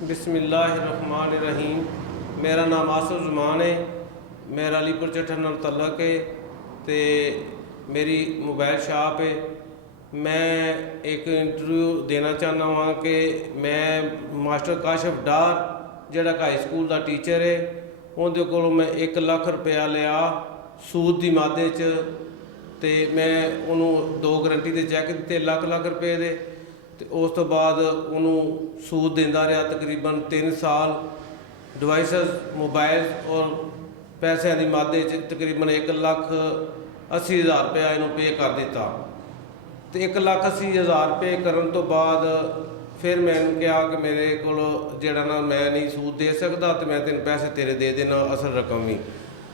बिस्मिल्लाहिर्रहमानिर्रहीम। मेरा नाम आसिफ ज़ुमान है। मेरा अलीपुर चट्ठा नाल तलक है तो मेरी मोबाइल शॉप है। मैं एक इंटरव्यू देना चाहना वहाँ कि मैं मास्टर काशिफ डार जिहड़ा हाई स्कूल का टीचर है उहदे कोलों मैं 1 लाख रुपया लिया सूद की मादे च ते मैं उन्होंने 2 गरंटी के चैक दिते लाख रुपए के। तो उस तो बाद उन्होंने सूद देंदा रहा तकरीबन 3 साल। डिवाइसिस मोबाइल और पैसों की मादे तकरीबन 1,80,000 रुपया इन्हों पे कर दिता। तो 1,80,000 रुपये करने तो बाद फिर मैंने कहा कि मेरे को जड़ा ना मैं नहीं सूद दे सकता तो मैं तेन पैसे तेरे दे देना असल रकम भी।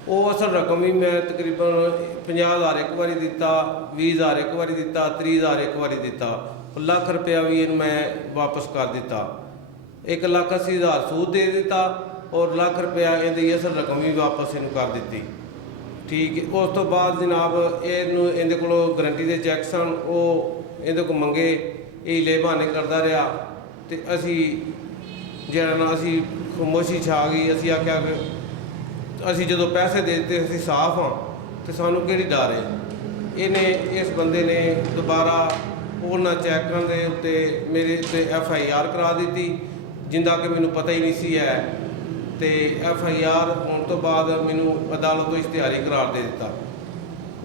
वो असल रकम भी मैं तकरीबन 50,000 एक बारी दिता, 20,000 एक बारी दिता, 30,000 एक बारी दिता, लाख रुपया भी इन मैं वापस कर दिता। 1,80,000 सूद दे दिता और लाख रुपया इनकी असल रकम भी वापस इन कर दी। ठीक है। उस तो बाद जनाब इहदे कोलों गरंटी के चैक सन वो इहदे को मंगे, ये ले बहाने करता रहा। तो असी जरा ना असी खामोशी छा गई। असी आख्या कि असी जो पैसे दे दिते असी साफ हाँ तो सानू किहड़ी डर है। इन्हें इस बंदे ने दोबारा उन्होंने चैकों के उत्ते मेरे ते FIR करा दी जिंदा कि मैनू पता ही नहीं सी है। तो FIR होने तो बाद मैनू अदालत तो इश्तिहारी करार दे दिता।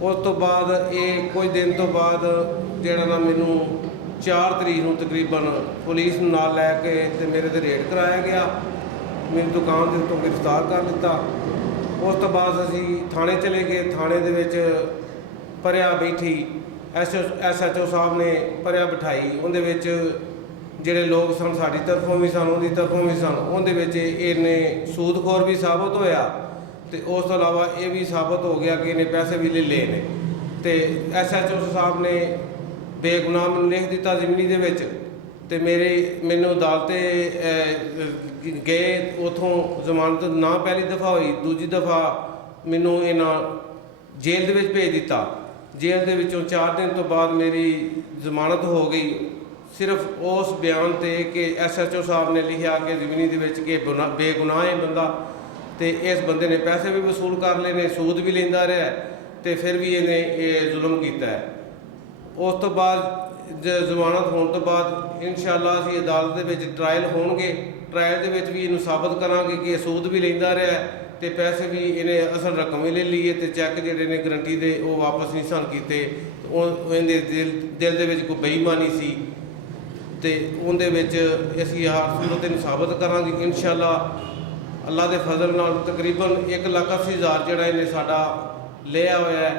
उस तो बाद ये कुछ दिन तो बाद जरा ना मैनू 4 तरीक नूं तकरीबन पुलिस नाल लैके ते मेरे ते रेड कराया गया। मेरी दुकान के उत्तों गिरफ्तार कर लिता। उस तो बाद असी थाने चले गए। थाने दे विच भरिया बैठी SHO साहब ने भरिया बिठाई। उहदे विच जिहड़े लोग सन साडी तरफों भी सन उहदी तरफों भी सन। उहदे विच इन्हें सूदखोर भी साबित होया तो उस तो इलावा ये भी साबित हो गया कि इन्हें पैसे भी ले ले ने। तो SHO साहब ने बेगुनाह मैनूं लिख दिता ज़िमनी दे विच। ते मैनूं अदालत गए उतों जमानत ना पहली दफ़ा हुई, दूजी दफ़ा मैनूं इन्हां जेल दे विच भेज दिता। जेल दे विचों 4 दिन तो बाद मेरी जमानत हो गई सिर्फ उस बयान ते कि SHO साहब ने लिखा कि ज़िमनी दे विच कि बेगुनाह है बंदा तो इस बंदे ने पैसे भी वसूल कर लेने, सूद भी लेंदा रहा तो फिर भी इन्हें जुल्म किया है। उस तो बाद जमानत होने तो बाद इंशाअल्लाह असी अदालत दे विच ट्रायल होणगे। ट्रायल दे विच भी इनू साबित करांगे कि सूद भी लेंदा रहा तो पैसे भी इन्हें असल रकम भी ले लीए तो चैक जिहड़े ने गरंटी दे वो वापस नहीं सन कीते। इहदे दिल दे विच कोई बेईमानी सी ते उहदे विच असी हर सूरत इनू साबित करांगे इंशाअल्लाह। अल्लाह के फजल नाल तकरीबन 1,80,000 जिहड़ा इन्हें साडा लिया होया है